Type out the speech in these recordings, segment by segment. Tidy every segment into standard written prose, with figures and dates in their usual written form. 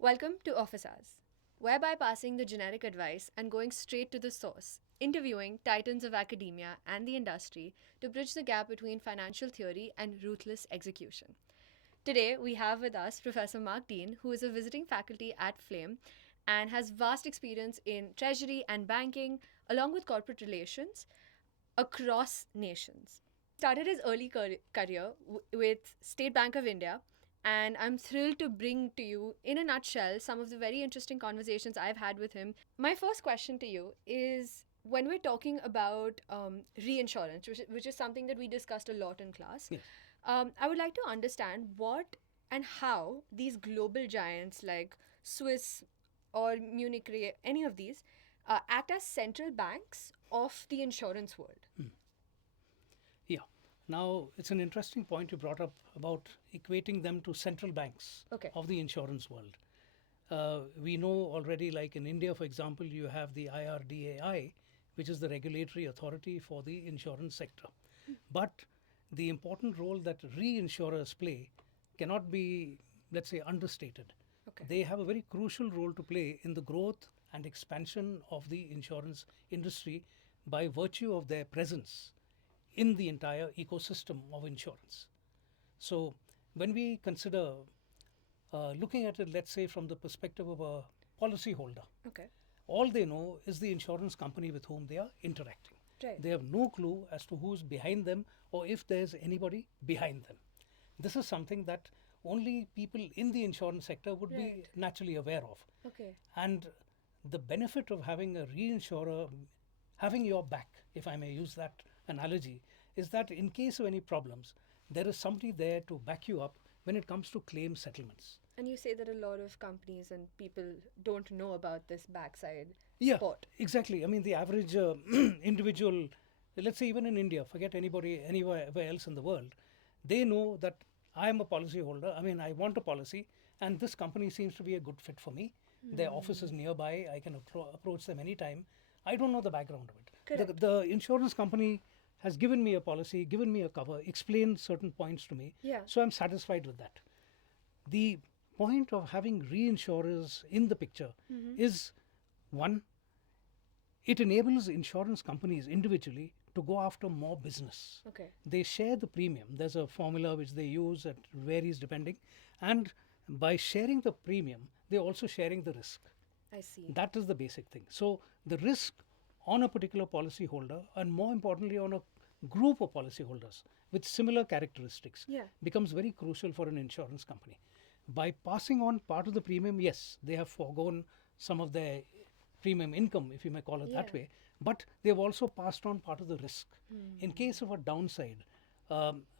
Welcome to Office Hours. We're bypassing the generic advice and going straight to the source, interviewing titans of academia and the industry to bridge the gap between financial theory and ruthless execution. Today, we have with us Professor Mark Deane, who is a visiting faculty at Flame and has vast experience in treasury and banking, along with corporate relations across nations. Started his early career with State Bank of India, and I'm thrilled to bring to you, in a nutshell, some of the very interesting conversations I've had with him. My first question to you is when we're talking about reinsurance, which is something that we discussed a lot in class, Yes. I would like to understand what and how these global giants like Swiss or Munich Re, any of these, act as central banks of the insurance world. Yeah. Now, it's an interesting point you brought up about equating them to central banks Okay. of the insurance world. We know already, like in India, for example, you have the IRDAI, which is the regulatory authority for the insurance sector. But the important role that reinsurers play cannot be, let's say, understated. Okay. They have a very crucial role to play in the growth and expansion of the insurance industry by virtue of their presence in the entire ecosystem of insurance. So, when we consider looking at it, let's say, from the perspective of a policyholder, Okay. all they know is the insurance company with whom they are interacting. Right. They have no clue as to who's behind them or if there's anybody behind them. This is something that only people in the insurance sector would Right. be naturally aware of. Okay. And the benefit of having a reinsurer having your back, if I may use that analogy, is that in case of any problems, there is somebody there to back you up when it comes to claim settlements. And you say that a lot of companies and people don't know about this backside Yeah, support. exactly. I mean, the average individual, let's say even in India, forget anybody anywhere else in the world, they know that I am a policyholder. I mean, I want a policy, and this company seems to be a good fit for me. Their office is nearby. I can approach them anytime. I don't know the background of it. Correct. The insurance company has given me a policy, given me a cover, explained certain points to me. Yeah. So I'm satisfied with that. The point of having reinsurers in the picture is one, it enables insurance companies individually to go after more business. Okay. They share the premium. There's a formula which they use that varies depending. And by sharing the premium, they're also sharing the risk. I see. That is the basic thing. So the risk on a particular policyholder, and more importantly, on a group of policyholders with similar characteristics, Yeah. becomes very crucial for an insurance company. By passing on part of the premium, yes, they have foregone some of their premium income, if you may call it that Yeah. way, but they've also passed on part of the risk. In case of a downside,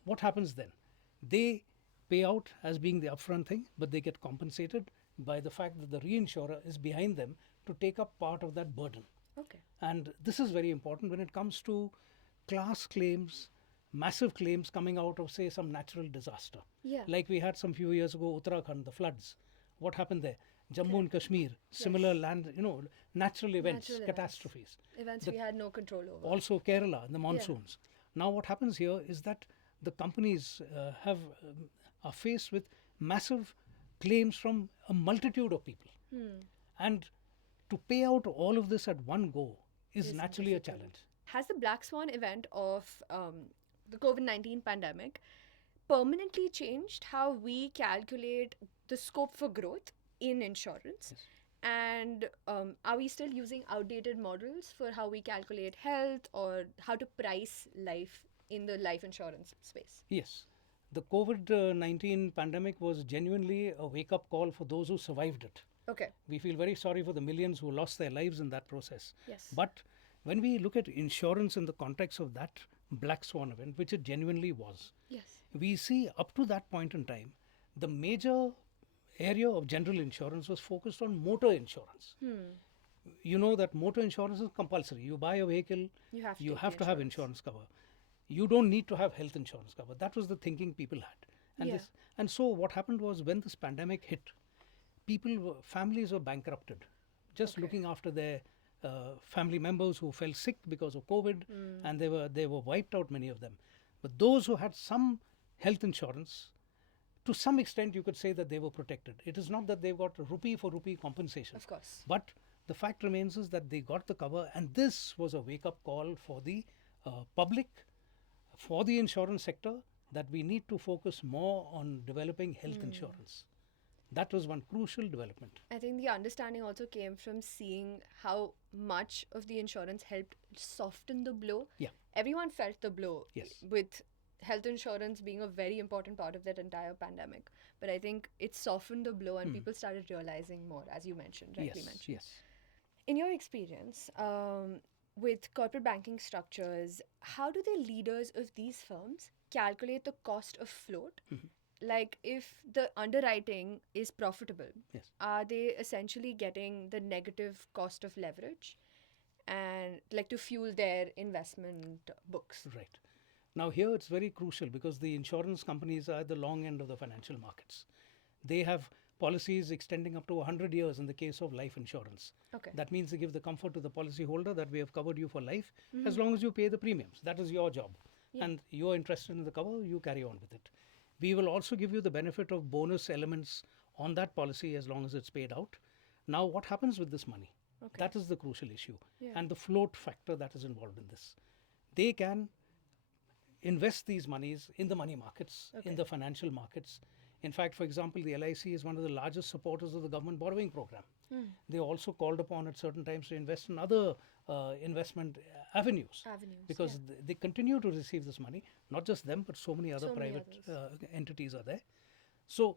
what happens then? They pay out as being the upfront thing, but they get compensated by the fact that the reinsurer is behind them to take up part of that burden. Okay. And this is very important when it comes to class claims, massive claims coming out of, say, some natural disaster. Yeah. Like we had some few years ago, Uttarakhand, the floods. What happened there? Jammu and Kashmir, similar land, natural events, Natural events. catastrophes. Events The- we had no control over. Also Kerala, the monsoons. Now what happens here is that the companies are faced with massive claims from a multitude of people. And to pay out all of this at one go is Is naturally a difficult. challenge. Has the black swan event of the COVID-19 pandemic permanently changed how we calculate the scope for growth in insurance? And are we still using outdated models for how we calculate health or how to price life in the life insurance space? Yes, the COVID-19 pandemic was genuinely a wake-up call for those who survived it. Okay. We feel very sorry for the millions who lost their lives in that process. Yes. But when we look at insurance in the context of that black swan event, which it genuinely was, Yes. we see up to that point in time, the major area of general insurance was focused on motor insurance. You know that motor insurance is compulsory. You buy a vehicle, You have to take the have to have insurance. insurance cover. You don't need to have health insurance cover. That was the thinking people had. Yeah. And so what happened was when this pandemic hit, families were bankrupted, just Okay. looking after their family members who fell sick because of COVID, and they were wiped out, many of them. But those who had some health insurance to some extent you could say that they were protected. It is not that they've got rupee for rupee compensation. Of course. But the fact remains is that they got the cover, and this was a wake-up call for the public, for the insurance sector, that we need to focus more on developing health insurance. That was one crucial development. I think the understanding also came from seeing how much of the insurance helped soften the blow. Yeah. Everyone felt the blow, Yes. with health insurance being a very important part of that entire pandemic. But I think it softened the blow and people started realizing more, as you mentioned, rightly mentioned. Yes. In your experience, with corporate banking structures, how do the leaders of these firms calculate the cost of float? Like, if the underwriting is profitable, Yes. are they essentially getting the negative cost of leverage and like to fuel their investment books? Right. Now here it's very crucial because the insurance companies are at the long end of the financial markets. They have policies extending up to 100 years in the case of life insurance. Okay. That means they give the comfort to the policyholder that we have covered you for life as long as you pay the premiums. That is your job. And you are interested in the cover, you carry on with it. We will also give you the benefit of bonus elements on that policy as long as it's paid out. Now, what happens with this money? Okay. That is the crucial issue. Yeah. And the float factor that is involved in this. They can invest these monies in the money markets, in the financial markets. In fact, for example, the LIC is one of the largest supporters of the government borrowing program. They also called upon at certain times to invest in other investment avenues. Because they continue to receive this money, not just them, but so many other private entities are there. So,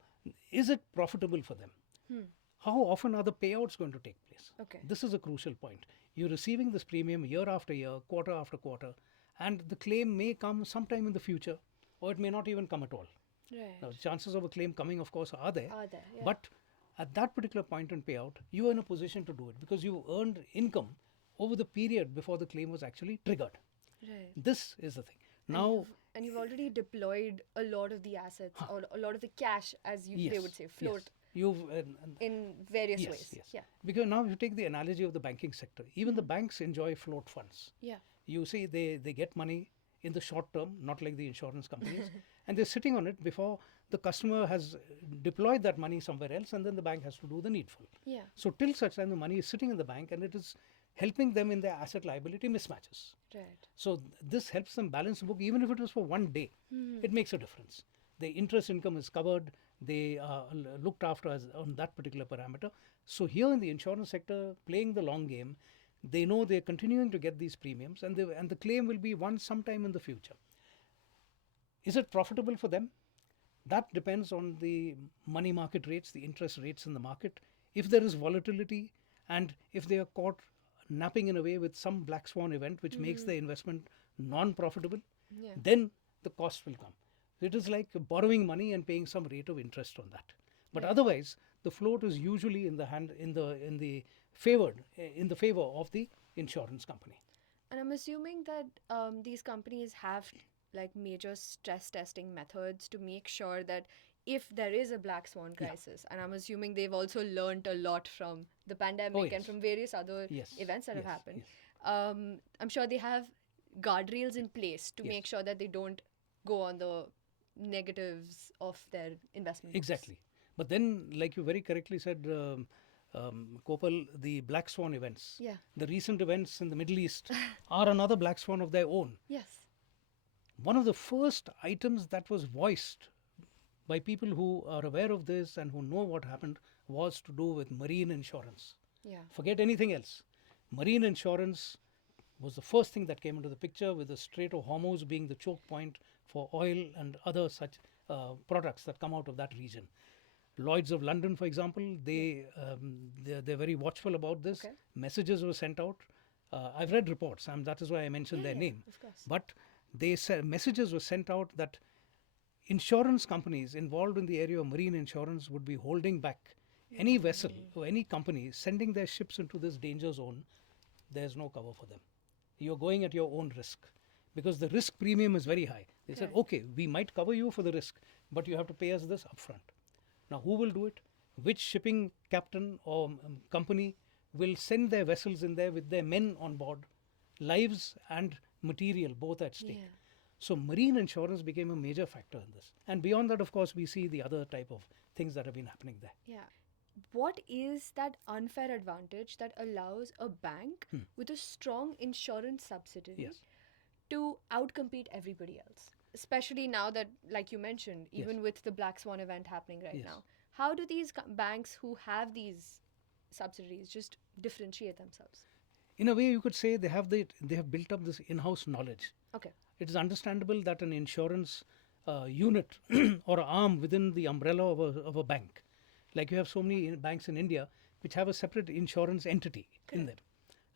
is it profitable for them? How often are the payouts going to take place? Okay. This is a crucial point. You're receiving this premium year after year, quarter after quarter, and the claim may come sometime in the future, or it may not even come at all. Right. Now, chances of a claim coming, of course, are there. Yeah. But at that particular point in payout, you are in a position to do it because you earned income over the period before the claim was actually triggered. Right. This is the thing. Now, And you've already deployed a lot of the assets or a lot of the cash, as they would say, float You've in various yes, ways. yes. Yeah. Because now if you take the analogy of the banking sector, even the banks enjoy float funds. Yeah. You see, they get money in the short term, not like the insurance companies, and they're sitting on it before the customer has deployed that money somewhere else, and then the bank has to do the needful. Yeah. So till such time the money is sitting in the bank and it is helping them in their asset liability mismatches. Right. So this helps them balance the book, even if it is for one day. It makes a difference. The interest income is covered. They are looked after on that particular parameter. So here in the insurance sector, playing the long game, they know they're continuing to get these premiums, and the claim will be won sometime in the future. Is it profitable for them? That depends on the money market rates, the interest rates in the market. If there is volatility, and if they are caught napping in a way with some black swan event which makes the investment non-profitable, then the cost will come. It is like borrowing money and paying some rate of interest on that. But otherwise, the float is usually in the favor of the insurance company. And I'm assuming that these companies have like major stress testing methods to make sure that if there is a black swan crisis, and I'm assuming they've also learned a lot from the pandemic and from various other events that have happened. I'm sure they have guardrails in place to make sure that they don't go on the negatives of their investment. Exactly. But then, like you very correctly said, Kopal, the black swan events, the recent events in the Middle East are another black swan of their own. Yes. One of the first items that was voiced by people who are aware of this and who know what happened was to do with marine insurance. Yeah. Forget anything else. Marine insurance was the first thing that came into the picture, with the Strait of Hormuz being the choke point for oil and other such products that come out of that region. Lloyd's of London, for example, they're very watchful about this. Okay. Messages were sent out. I've read reports, and that is why I mentioned their name. Of course. But they said messages were sent out that insurance companies involved in the area of marine insurance would be holding back any vessel or any company sending their ships into this danger zone. There's no cover for them. You're going at your own risk, because the risk premium is very high. They said, okay, we might cover you for the risk, but you have to pay us this upfront. Now, who will do it? Which shipping captain or company will send their vessels in there with their men on board, lives and material both at stake? So marine insurance became a major factor in this. And beyond that, of course, we see the other type of things that have been happening there. Yeah. What is that unfair advantage that allows a bank with a strong insurance subsidiary Yes. to outcompete everybody else? Especially now that, like you mentioned, even with the Black Swan event happening right now. How do these banks who have these subsidiaries just differentiate themselves? In a way, you could say they have built up this in-house knowledge. Okay. It is understandable that an insurance unit or arm within the umbrella of a bank, like you have so many banks in India which have a separate insurance entity in them.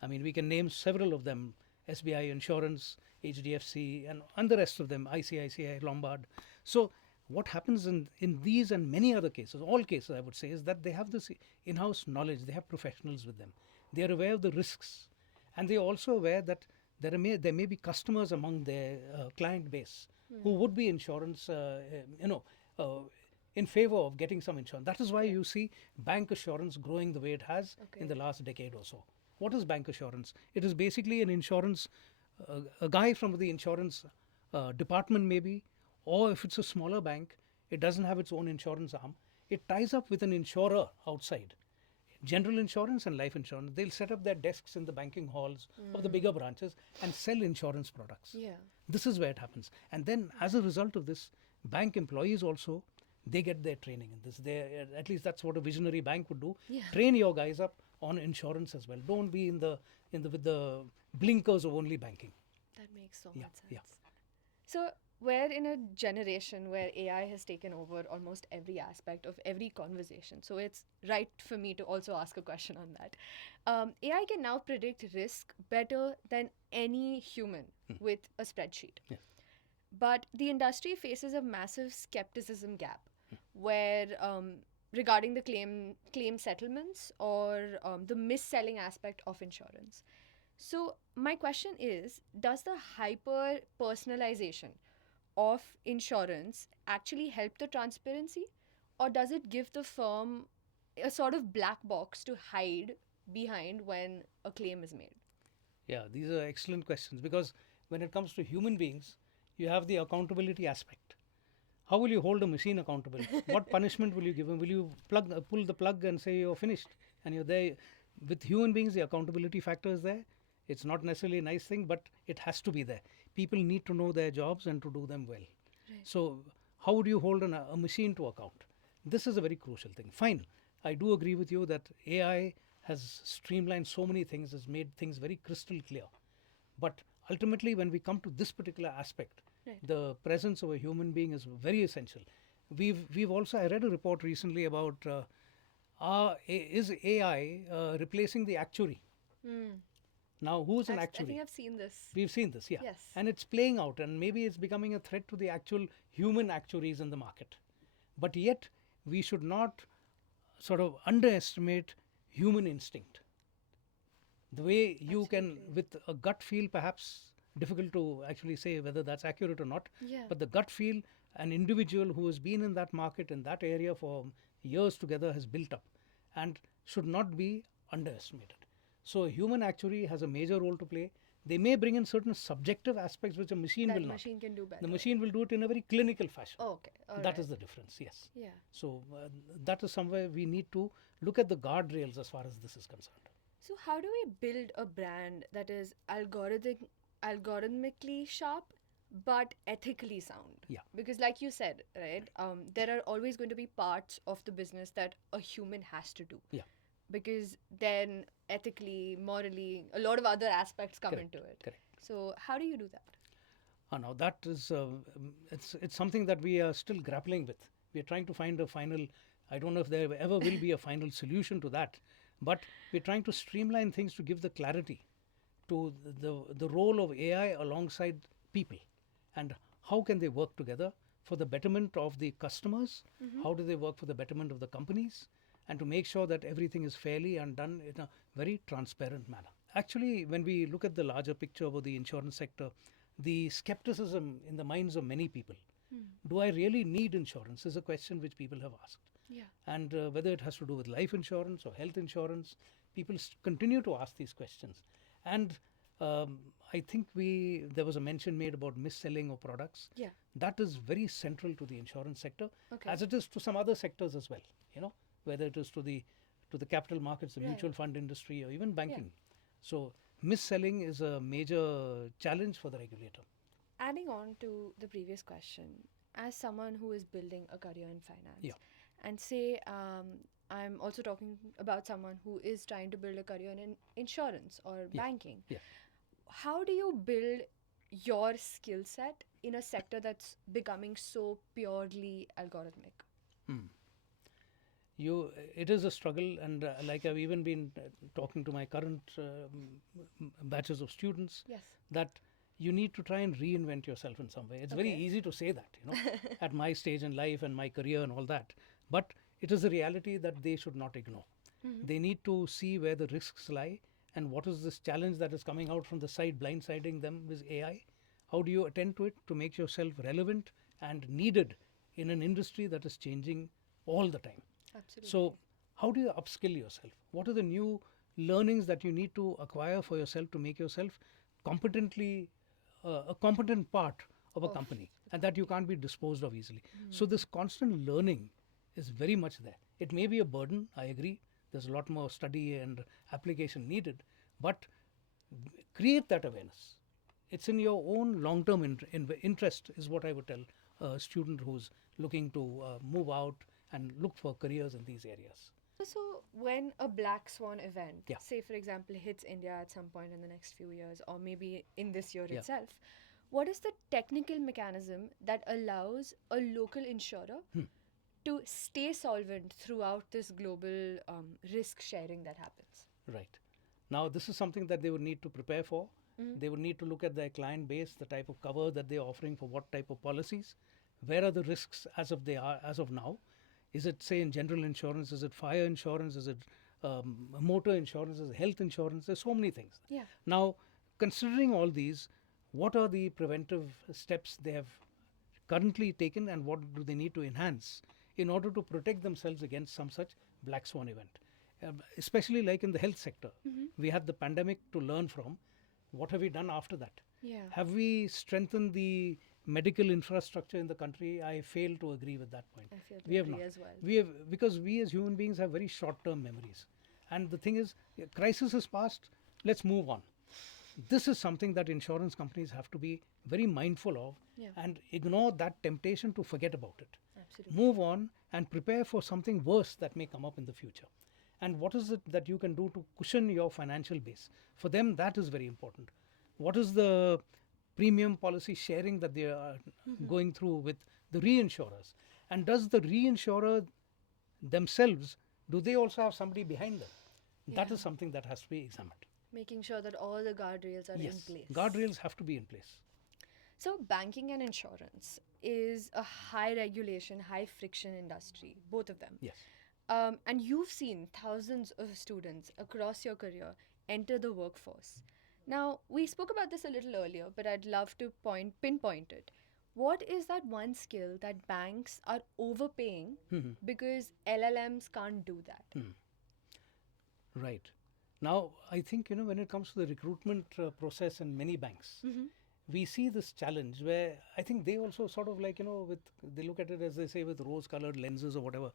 I mean, we can name several of them: SBI Insurance, HDFC, and the rest of them, ICICI, Lombard. So what happens in these and many other cases, all cases I would say, is that they have this in-house knowledge, they have professionals with them. They are aware of the risks, and they are also aware that there may be customers among their client base who would be insurance, in favor of getting some insurance. That is why you see bank assurance growing the way it has in the last decade or so. What is bank assurance? It is basically an insurance, a guy from the insurance department maybe, or if it's a smaller bank, it doesn't have its own insurance arm. It ties up with an insurer outside. General insurance and life insurance, they'll set up their desks in the banking halls of the bigger branches and sell insurance products. Yeah. This is where it happens. And then as a result of this, bank employees also, they get their training in this. At least that's what a visionary bank would do. Yeah. Train your guys up on insurance as well. Don't be with the blinkers of only banking. That makes so much sense. Yeah. So we're in a generation where AI has taken over almost every aspect of every conversation. So it's right for me to also ask a question on that. AI can now predict risk better than any human with a spreadsheet. Yes. But the industry faces a massive skepticism gap where regarding the claim settlements or the mis-selling aspect of insurance. So my question is, does the hyper personalization of insurance actually help the transparency, or does it give the firm a sort of black box to hide behind when a claim is made? Yeah, these are excellent questions, because when it comes to human beings, you have the accountability aspect. How will you hold a machine accountable? What punishment will you give him? Will you pull the plug and say you're finished and you're there? With human beings, the accountability factor is there. It's not necessarily a nice thing, but it has to be there. People need to know their jobs and to do them well. Right. So how would you hold a machine to account? This is a very crucial thing. Fine, I do agree with you that AI has streamlined so many things, has made things very crystal clear. But ultimately, when we come to this particular aspect, the presence of a human being is very essential. We've also, I read a report recently about is AI replacing the actuary? Now, who's an actuary? I think I've seen this. We've seen this, yeah. Yes. And it's playing out, and maybe it's becoming a threat to the actual human actuaries in the market. But yet, we should not sort of underestimate human instinct. The way you can, with a gut feel, perhaps difficult to actually say whether that's accurate or not, but the gut feel, an individual who has been in that market, in that area for years together, has built up and should not be underestimated. So a human actuary has a major role to play. They may bring in certain subjective aspects which a machine will not. The machine can do better. The machine will do it in a very clinical fashion. Oh, okay. That is the difference, yes. Yeah. So that is somewhere we need to look at the guardrails as far as this is concerned. So how do we build a brand that is algorithmically sharp but ethically sound? Yeah. Because like you said, right, there are always going to be parts of the business that a human has to do. Yeah. Because then ethically, morally, a lot of other aspects come into it. Correct. So how do you do that? Now that is, it's something that we are still grappling with. We are trying to find a final, I don't know if there ever will be a final solution to that, but we're trying to streamline things to give the clarity to the role of AI alongside people, and how can they work together for the betterment of the customers, how do they work for the betterment of the companies, and to make sure that everything is fairly and done in a very transparent manner. Actually, when we look at the larger picture of the insurance sector, the skepticism in the minds of many people, do I really need insurance, is a question which people have asked. Yeah. And whether it has to do with life insurance or health insurance, people continue to ask these questions. And I think there was a mention made about mis-selling of products. Yeah. That is very central to the insurance sector, Okay. as it is to some other sectors as well. Whether it is to the capital markets, the Right. mutual fund industry, or even banking. So mis-selling is a major challenge for the regulator. Adding on to the previous question, as someone who is building a career in finance, Yeah. and say I'm also talking about someone who is trying to build a career in insurance or Yeah. banking, Yeah. how do you build your skill set in a sector that's becoming so purely algorithmic? It is a struggle, and like I've even been talking to my current batches of students, Yes. that you need to try and reinvent yourself in some way. It's very Okay. easy to say that, at my stage in life and my career and all that, but it is a reality that they should not ignore. They need to see where the risks lie, and what is this challenge that is coming out from the side, blindsiding them with AI. How do you attend to it to make yourself relevant and needed in an industry that is changing all the time? Absolutely. So, how do you upskill yourself? What are the new learnings that you need to acquire for yourself to make yourself competently a competent part of a company, and that you can't be disposed of easily? So, this constant learning is very much there. It may be a burden, I agree. There's a lot more study and application needed, but create that awareness. It's in your own long-term interest, is what I would tell a student who's looking to move out and look for careers in these areas. So, when a black swan event, Yeah. say for example, hits India at some point in the next few years, or maybe in this year Yeah. itself, what is the technical mechanism that allows a local insurer to stay solvent throughout this global risk sharing that happens? Right. Now, this is something that they would need to prepare for. They would need to look at their client base, the type of cover that they're offering for what type of policies. Where are the risks as of now? Is it, say, in general insurance? Is it fire insurance? Is it motor insurance? Is it health insurance? There's so many things. Yeah. Now, considering all these, what are the preventive steps they have currently taken, and what do they need to enhance in order to protect themselves against some such black swan event? Especially like in the health sector, we had the pandemic to learn from. What have we done after that? Yeah. Have we strengthened the medical infrastructure in the country? I fail to agree with that point. I feel We have agree not. as well. We have, because we as human beings have very short-term memories, and the thing is, crisis is past. Let's move on. This is something that insurance companies have to be very mindful of, Yeah. and ignore that temptation to forget about it. Absolutely. Move on and prepare for something worse that may come up in the future. And what is it that you can do to cushion your financial base? For them, that is very important. What is the premium policy sharing that they are going through with the reinsurers? And does the reinsurer themselves, do they also have somebody behind them? That Yeah. is something that has to be examined. Making sure that all the guardrails are in Yes, place. guardrails have to be in place. So, banking and insurance is a high regulation, high friction industry, both of them. Yes. And you've seen thousands of students across your career enter the workforce. Now, we spoke about this a little earlier, but I'd love to pinpoint it. What is that one skill that banks are overpaying because LLMs can't do that? Right. Now, I think, when it comes to the recruitment process in many banks, we see this challenge where I think they also sort of like, they look at it, as they say, with rose-colored lenses or whatever.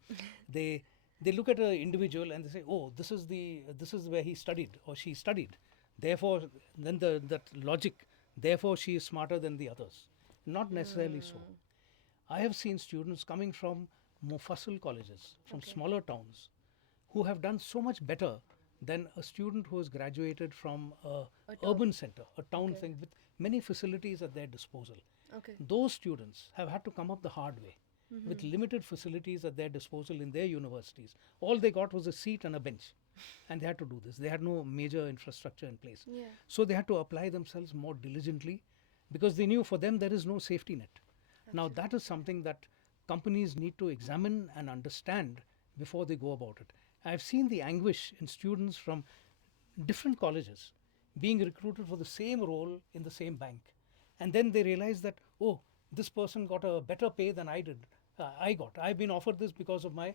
They look at an individual and they say, oh, this is where he studied or she studied. Therefore, then that logic, therefore she is smarter than the others. Not necessarily so. I have seen students coming from Mufassal colleges, from smaller towns, who have done so much better than a student who has graduated from a urban center, a town thing with many facilities at their disposal. Okay. Those students have had to come up the hard way with limited facilities at their disposal in their universities. All they got was a seat and a bench, and they had to do this. They had no major infrastructure in place. Yeah. So they had to apply themselves more diligently, because they knew for them there is no safety net. Now, that is something that companies need to examine and understand before they go about it. I've seen the anguish in students from different colleges being recruited for the same role in the same bank. And then they realize that, oh, this person got a better pay than I did. I've been offered this because of my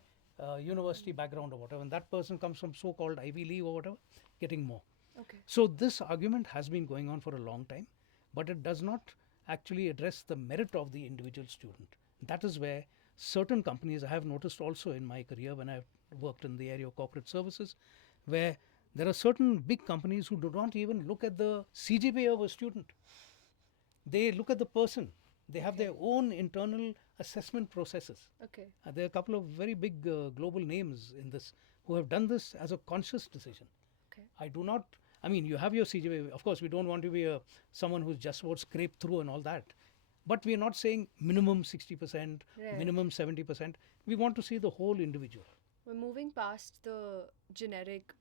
university background or whatever. And that person comes from so-called Ivy League or whatever, getting more. Okay. So this argument has been going on for a long time, but it does not actually address the merit of the individual student. That is where certain companies, I have noticed also in my career when I've worked in the area of corporate services, where there are certain big companies who do not even look at the CGPA of a student. They look at the person. They have their Okay. own internal assessment processes. Okay. There are a couple of very big global names in this who have done this as a conscious decision. Okay. I do not, I mean, you have your CGPA. Of course, we don't want to be someone who's just about scrape through and all that. But we are not saying minimum 60%, Right. minimum 70%. We want to see the whole individual. We're moving past the generic,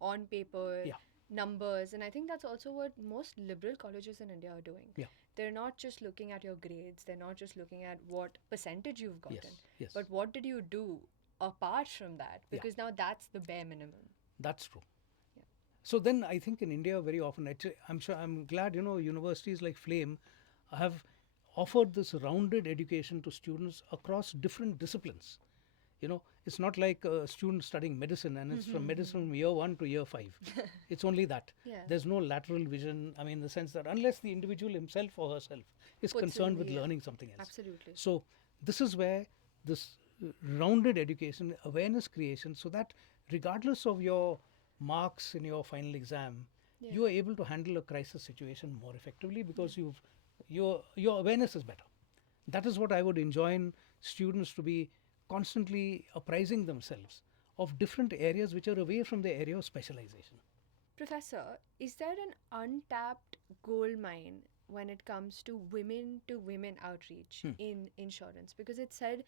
on paper Yeah. numbers, and I think that's also what most liberal colleges in India are doing. Yeah. They're not just looking at your grades, they're not just looking at what percentage you've gotten, Yes. but what did you do apart from that? Yeah. Because now that's the bare minimum. That's true. Yeah. So then I think in India very often, actually, I'm glad, universities like Flame have offered this rounded education to students across different disciplines. It's not like a student studying medicine and it's from medicine from year 1 to year 5. It's only that. Yeah. There's no lateral vision. I mean, in the sense that unless the individual himself or herself is Puts concerned in with the- learning something else. Absolutely. So this is where this rounded education, awareness creation, so that regardless of your marks in your final exam, Yeah. you are able to handle a crisis situation more effectively because your awareness is better. That is what I would enjoin students to be constantly apprising themselves of different areas which are away from their area of specialization. Professor, is there an untapped gold mine when it comes to women outreach in insurance? Because it's said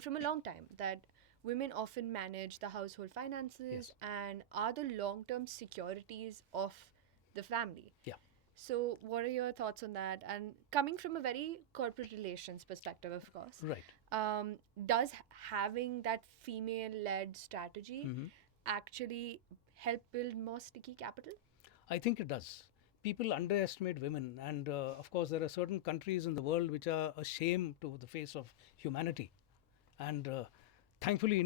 from a long time that women often manage the household finances Yes. and are the long term securities of the family. Yeah. So, what are your thoughts on that? And coming from a very corporate relations perspective, of course, Right. does having that female led strategy actually help build more sticky capital? I think it does. People underestimate women, and of course, there are certain countries in the world which are a shame to the face of humanity. And thankfully,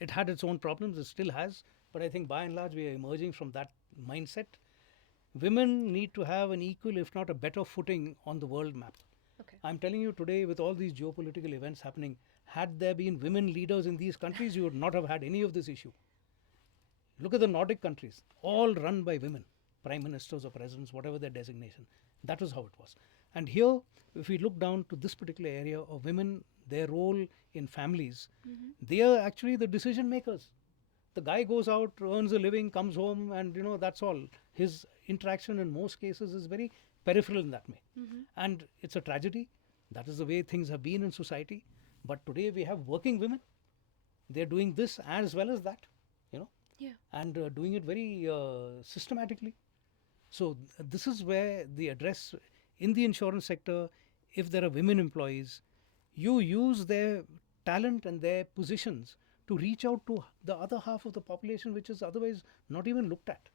it had its own problems, it still has, but I think by and large, we are emerging from that mindset. Women need to have an equal, if not a better footing on the world map. Okay. I'm telling you today, with all these geopolitical events happening, had there been women leaders in these countries, you would not have had any of this issue. Look at the Nordic countries, all run by women, prime ministers or presidents, whatever their designation. That was how it was. And here, if we look down to this particular area of women, their role in families, they are actually the decision makers. The guy goes out, earns a living, comes home, and that's all. His interaction in most cases is very peripheral in that way. And it's a tragedy. That is the way things have been in society. But today we have working women. They're doing this as well as that, Yeah. and doing it very systematically. So this is where the address in the insurance sector, if there are women employees, you use their talent and their positions to reach out to the other half of the population which is otherwise not even looked at.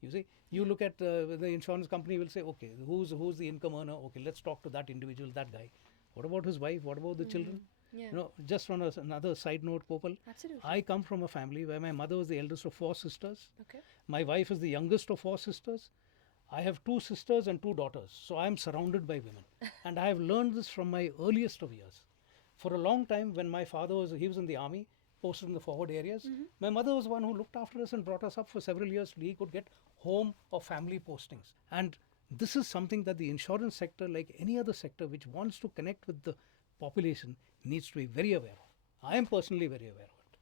You see, you look at the insurance company will say, okay, who's the income earner? Okay, let's talk to that individual, that guy. What about his wife? What about the children? Yeah. Just on another side note, Kopal, Absolutely. I come from a family where my mother was the eldest of 4 sisters. Okay. My wife is the youngest of 4 sisters. I have 2 sisters and 2 daughters. So I am surrounded by women. And I have learned this from my earliest of years. For a long time, when my father was in the army, posted in the forward areas, my mother was one who looked after us and brought us up for several years till he could get home or family postings. And this is something that the insurance sector, like any other sector which wants to connect with the population, needs to be very aware of. I am personally very aware of it.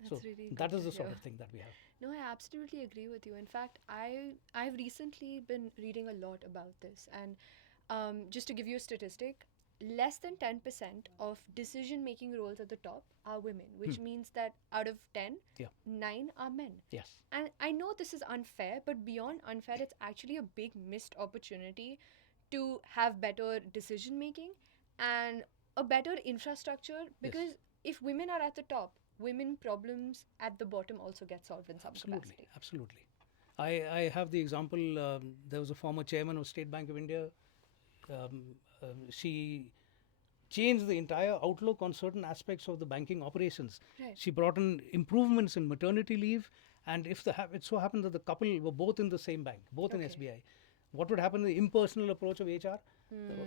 That's So really that good is to the sort hear. of thing that we have. No, I absolutely agree with you. In fact, I've recently been reading a lot about this, and just to give you a statistic, less than 10% of decision-making roles at the top are women, which means that out of 10, Yeah. 9 are men. Yes. And I know this is unfair, but beyond unfair, it's actually a big missed opportunity to have better decision making and a better infrastructure, because if women are at the top, women problems at the bottom also get solved in some Absolutely. capacity. Absolutely. I have the example, there was a former chairman of State Bank of India. She changed the entire outlook on certain aspects of the banking operations. Right. She brought in improvements in maternity leave And if it so happened that the couple were both in the same bank, both in Okay. SBI, what would happen? The impersonal approach of HR.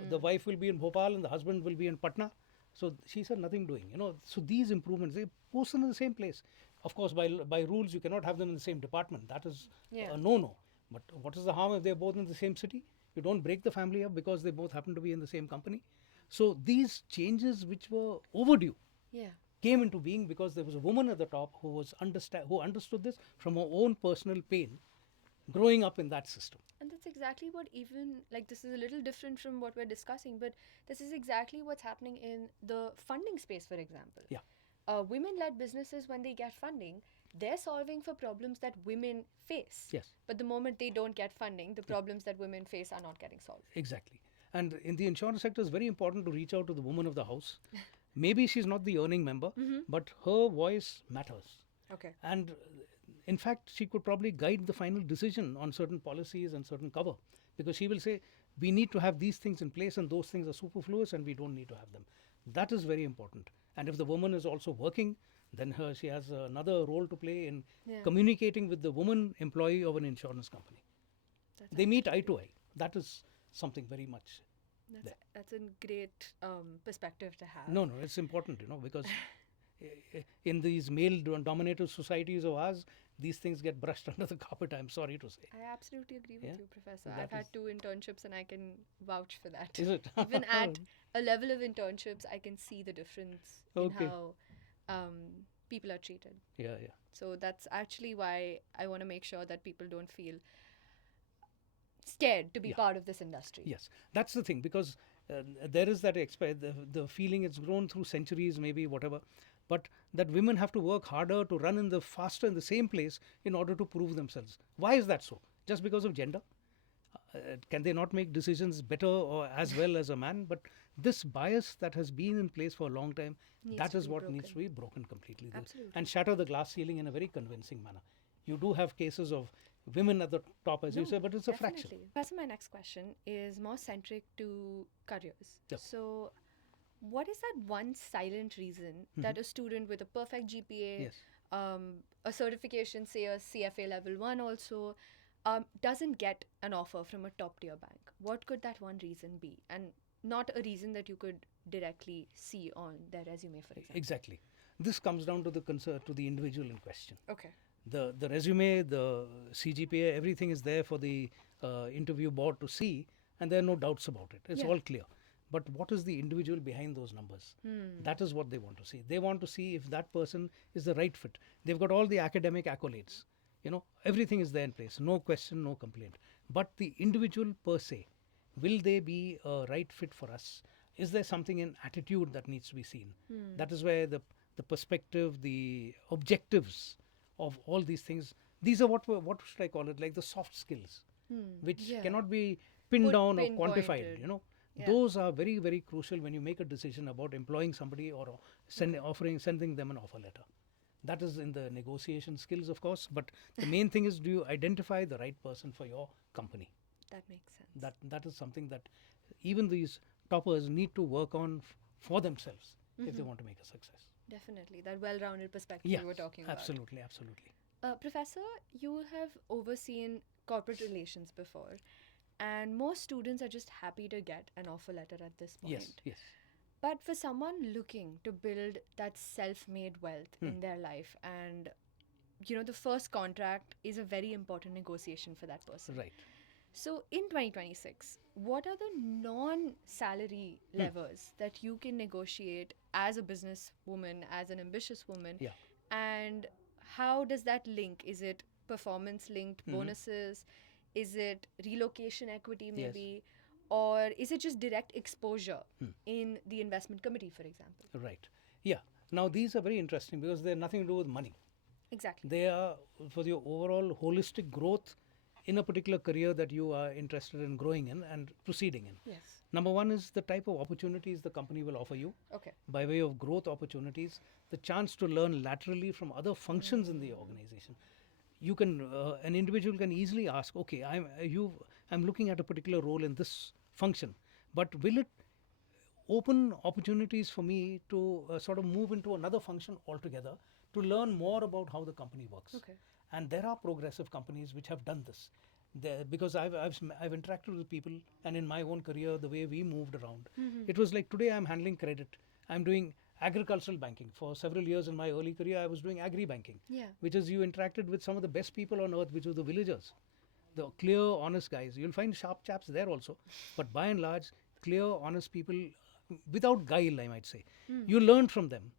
The wife will be in Bhopal and the husband will be in Patna. So she said nothing doing. So these improvements, they post them in the same place. Of course, by rules, you cannot have them in the same department. That is Yeah. a no-no. But what is the harm if they're both in the same city? You don't break the family up because they both happen to be in the same company. So these changes, which were overdue, Yeah. came into being because there was a woman at the top who understood this from her own personal pain, growing up in that system. And that's exactly what, even like, this is a little different from what we're discussing, but this is exactly what's happening in the funding space, for example. Yeah. Women-led businesses, when they get funding, they're solving for problems that women face. Yes. But the moment they don't get funding, the problems that women face are not getting solved. Exactly. And in the insurance sector, it's very important to reach out to the woman of the house. Maybe she's not the earning member, but her voice matters. Okay. And in fact, she could probably guide the final decision on certain policies and certain cover, because she will say, we need to have these things in place and those things are superfluous and we don't need to have them. That is very important. And if the woman is also working, then she has another role to play in Yeah. communicating with the woman employee of an insurance company. That's They meet eye to eye. That is something very much. That's a great perspective to have. No, it's important, because in these male-dominated societies of ours, these things get brushed under the carpet, I'm sorry to say. I absolutely agree with Yeah. you, Professor. That I've had is- 2 internships and I can vouch for that. Is it? Even at a level of internships, I can see the difference Okay. in how people are treated. Yeah. So that's actually why I want to make sure that people don't feel scared to be Yeah. part of this industry. Yes, that's the thing, because there is that the feeling, it's grown through centuries, maybe whatever, but that women have to work harder to run in the same place in order to prove themselves. Why is that so? Just because of gender? Can they not make decisions better or as well as a man? But this bias that has been in place for a long time, Needs that to is be what needs broken. to be broken completely. Absolutely. And shatter the glass ceiling in a very convincing manner. You do have cases of women at the top, as you say, but it's a fraction. Definitely. Professor, my next question is more centric to careers. Yep. So, what is that one silent reason that a student with a perfect GPA, Yes. a certification, say a CFA Level 1 also, doesn't get an offer from a top tier bank? What could that one reason be? And not a reason that you could directly see on their resume, for example. Exactly. This comes down to the concern to the individual in question. Okay. The resume, the CGPA, everything is there for the interview board to see, and there are no doubts about it. It's Yeah. all clear. But what is the individual behind those numbers? That is what they want to see. They want to see if that person is the right fit. They've got all the academic accolades. Everything is there in place. No question, no complaint. But the individual per se, will they be a right fit for us? Is there something in attitude that needs to be seen? That is where the perspective, the objectives of all these things, these are what should I call it, like the soft skills, which Yeah. cannot be pinned down or Pinpointed. quantified. Yeah. Those are very, very crucial when you make a decision about employing somebody or sending them an offer letter. That is in the negotiation skills, of course, but the main thing is, do you identify the right person for your company? That makes sense. That is something that even these toppers need to work on for themselves if they want to make a success. Definitely. That well-rounded perspective Yeah, you were talking about. absolutely. Professor, you have overseen corporate relations before, and most students are just happy to get an offer letter at this point. Yes. But for someone looking to build that self-made wealth in their life, and the first contract is a very important negotiation for that person. Right. So in 2026, what are the non-salary levers that you can negotiate as a businesswoman, as an ambitious woman? Yeah. And how does that link? Is it performance-linked bonuses? Is it relocation equity maybe? Or is it just direct exposure in the investment committee, for example? Right. Yeah. Now, these are very interesting because they have nothing to do with money. Exactly. They are for your overall holistic growth in a particular career that you are interested in growing in and proceeding in. Yes. Number one is the type of opportunities the company will offer you. Okay. By way of growth opportunities, the chance to learn laterally from other functions in the organization. You can, an individual can easily ask, okay, I'm looking at a particular role in this function, but will it open opportunities for me to sort of move into another function altogether to learn more about how the company works? Okay. And there are progressive companies which have done this. Because I've interacted with people, and in my own career, the way we moved around, it was like today I'm handling credit. I'm doing agricultural banking. For several years in my early career, I was doing agri banking, Yeah. which is you interacted with some of the best people on earth, which were the villagers, the clear, honest guys. You'll find sharp chaps there also, but by and large, clear, honest people without guile, I might say. You learn from them,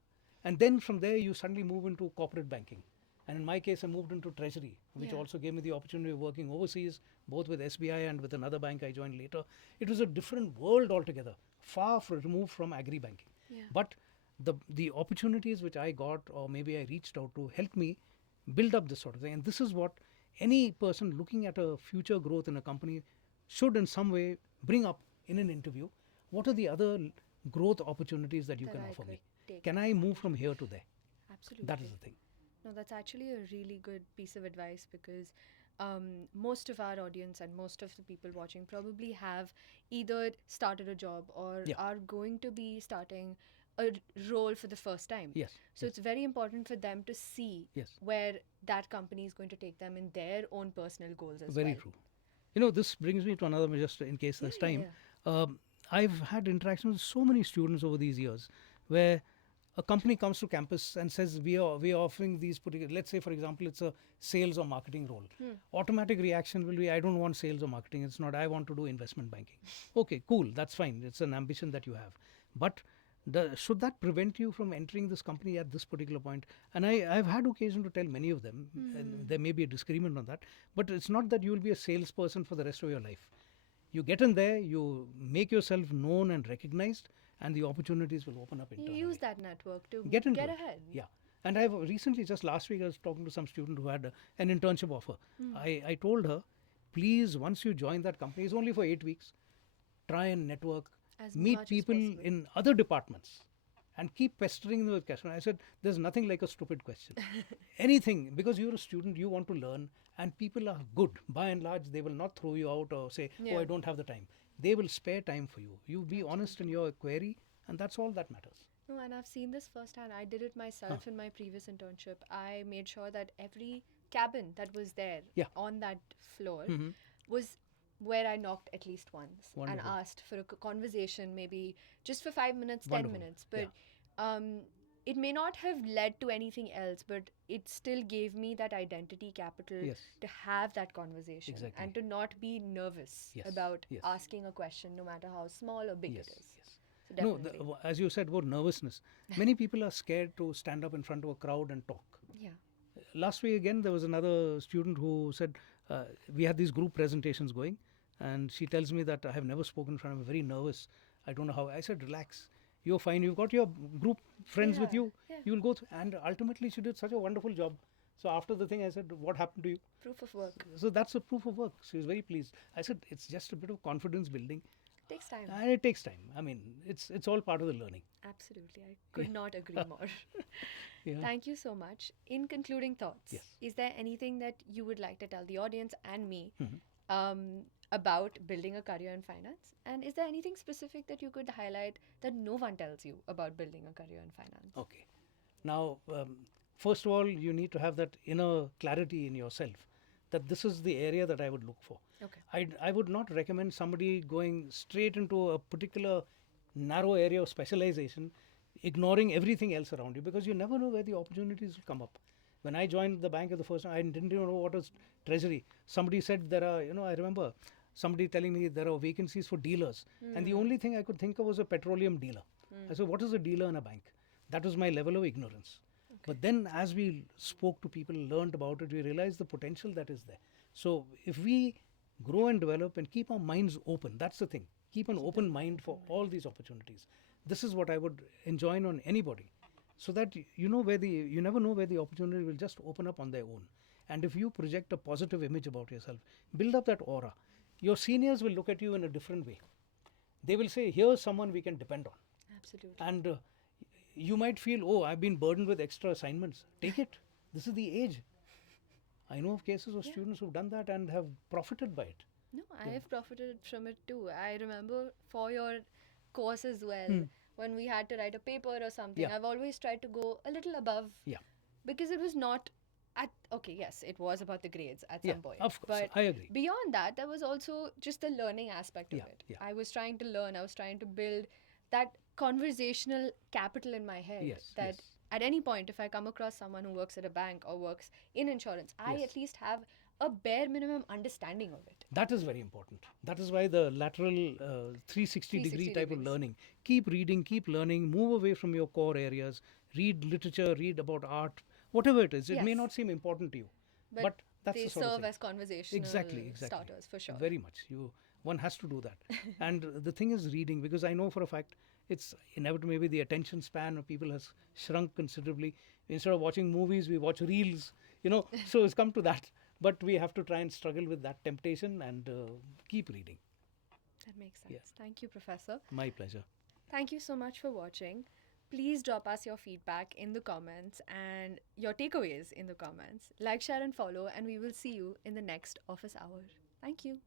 and then from there you suddenly move into corporate banking. And in my case, I moved into Treasury, which Yeah. also gave me the opportunity of working overseas, both with SBI and with another bank I joined later. It was a different world altogether, far removed from agri banking. Yeah. But the opportunities which I got, or maybe I reached out to, helped me build up this sort of thing. And this is what any person looking at a future growth in a company should in some way bring up in an interview. What are the other growth opportunities that you That can I offer could me? take Can I move from here to there? Absolutely. That is the thing. No, that's actually a really good piece of advice because most of our audience and most of the people watching probably have either started a job or Yeah. are going to be starting a role for the first time. Yes. So it's very important for them to see Yes. where that company is going to take them in their own personal goals as Very well. true. This brings me to another, just in case there's time. I've had interactions with so many students over these years where a company comes to campus and says we are offering these particular, let's say for example it's a sales or marketing role. Automatic reaction will be, I don't want sales or marketing, it's not, I want to do investment banking. Okay, cool, that's fine, it's an ambition that you have, but should that prevent you from entering this company at this particular point? And I've had occasion to tell many of them, and there may be a disagreement on that, but it's not that you will be a salesperson for the rest of your life. You get in there, you make yourself known and recognized, and the opportunities will open up You internally. use that network to Get into it. ahead. Yeah. And I've recently, just last week, I was talking to some student who had an internship offer. I told her, please, once you join that company, it's only for 8 weeks, try and network, As meet much as people possible. in other departments, and keep pestering them with questions. I said, there's nothing like a stupid question. Anything, because you're a student, you want to learn, and people are good. By and large, they will not throw you out or say, oh, Yeah. I don't have the time. They will spare time for you. You be honest in your query, and that's all that matters. No, and I've seen this firsthand. I did it myself in my previous internship. I made sure that every cabin that was there Yeah. on that floor was where I knocked at least once Wonderful. and asked for a conversation, maybe just for 5 minutes, 10 Wonderful. minutes. But it may not have led to anything else, but it still gave me that identity capital Yes. to have that conversation Exactly. and to not be nervous Yes. about Yes. asking a question, no matter how small or big Yes, it is. yes. So No, definitely. as you said about nervousness, many people are scared to stand up in front of a crowd and talk. Yeah. Last week again, there was another student who said, we had these group presentations going, and she tells me that I have never spoken in front of, I'm very nervous. I don't know how. I said, relax. You're fine. You've got your group friends with Yeah, you. yeah. You'll go through. And ultimately, she did such a wonderful job. So after the thing, I said, what happened to you? Proof of work. So that's a proof of work. She was very pleased. I said, it's just a bit of confidence building. Takes time. And it takes time. I mean, it's all part of the learning. Absolutely. I could not agree more. Yeah. Thank you so much. In concluding thoughts, Yes. is there anything that you would like to tell the audience and me Mm-hmm. about building a career in finance? And is there anything specific that you could highlight that no one tells you about building a career in finance? Okay. Now, first of all, you need to have that inner clarity in yourself that this is the area that I would look for. Okay. I would not recommend somebody going straight into a particular narrow area of specialization, ignoring everything else around you, because you never know where the opportunities will come up. When I joined the bank at the first time, I didn't even know what was Treasury. Somebody said there are, I remember somebody telling me there are vacancies for dealers. And the only thing I could think of was a petroleum dealer. I said, what is a dealer in a bank? That was my level of ignorance. But then as we spoke to people, learned about it, we realized the potential that is there. So if we grow and develop and keep our minds open, that's the thing. Keep an open mind for all these opportunities. This is what I would enjoin on anybody, so that you never know where the opportunity will just open up on their own. And if you project a positive image about yourself, build up that aura, your seniors will look at you in a different way. They will say, here's someone we can depend on. Absolutely. And you might feel, oh, I've been burdened with extra assignments. Take it. This is the age. I know of cases of students who've done that and have profited by it. No, I have profited from it too. I remember for your course as well, when we had to write a paper or something, Yeah. I've always tried to go a little above Yeah. because it was not Okay, yes, it was about the grades at Yeah, some point. of course, But I agree. beyond that, there was also just the learning aspect of Yeah, it. yeah. I was trying to learn, I was trying to build that conversational capital in my head Yes, that yes. at any point, if I come across someone who works at a bank or works in insurance, I Yes. at least have a bare minimum understanding of it. That is very important. That is why the lateral 360-degree 360 type of degrees. learning. Keep reading, keep learning, move away from your core areas, read literature, read about art, whatever it is. It may Yes, not seem important to you, but but that's they the sort of serve thing. as conversational Exactly, exactly. starters for sure. Very much. One has to do that. And the thing is reading, because I know for a fact it's inevitable. Maybe the attention span of people has shrunk considerably. Instead of watching movies, we watch reels. So it's come to that. But we have to try and struggle with that temptation and keep reading. That makes sense. Yeah. Thank you, Professor. My pleasure. Thank you so much for watching. Please drop us your feedback in the comments and your takeaways in the comments. Like, share, and follow, and we will see you in the next office hour. Thank you.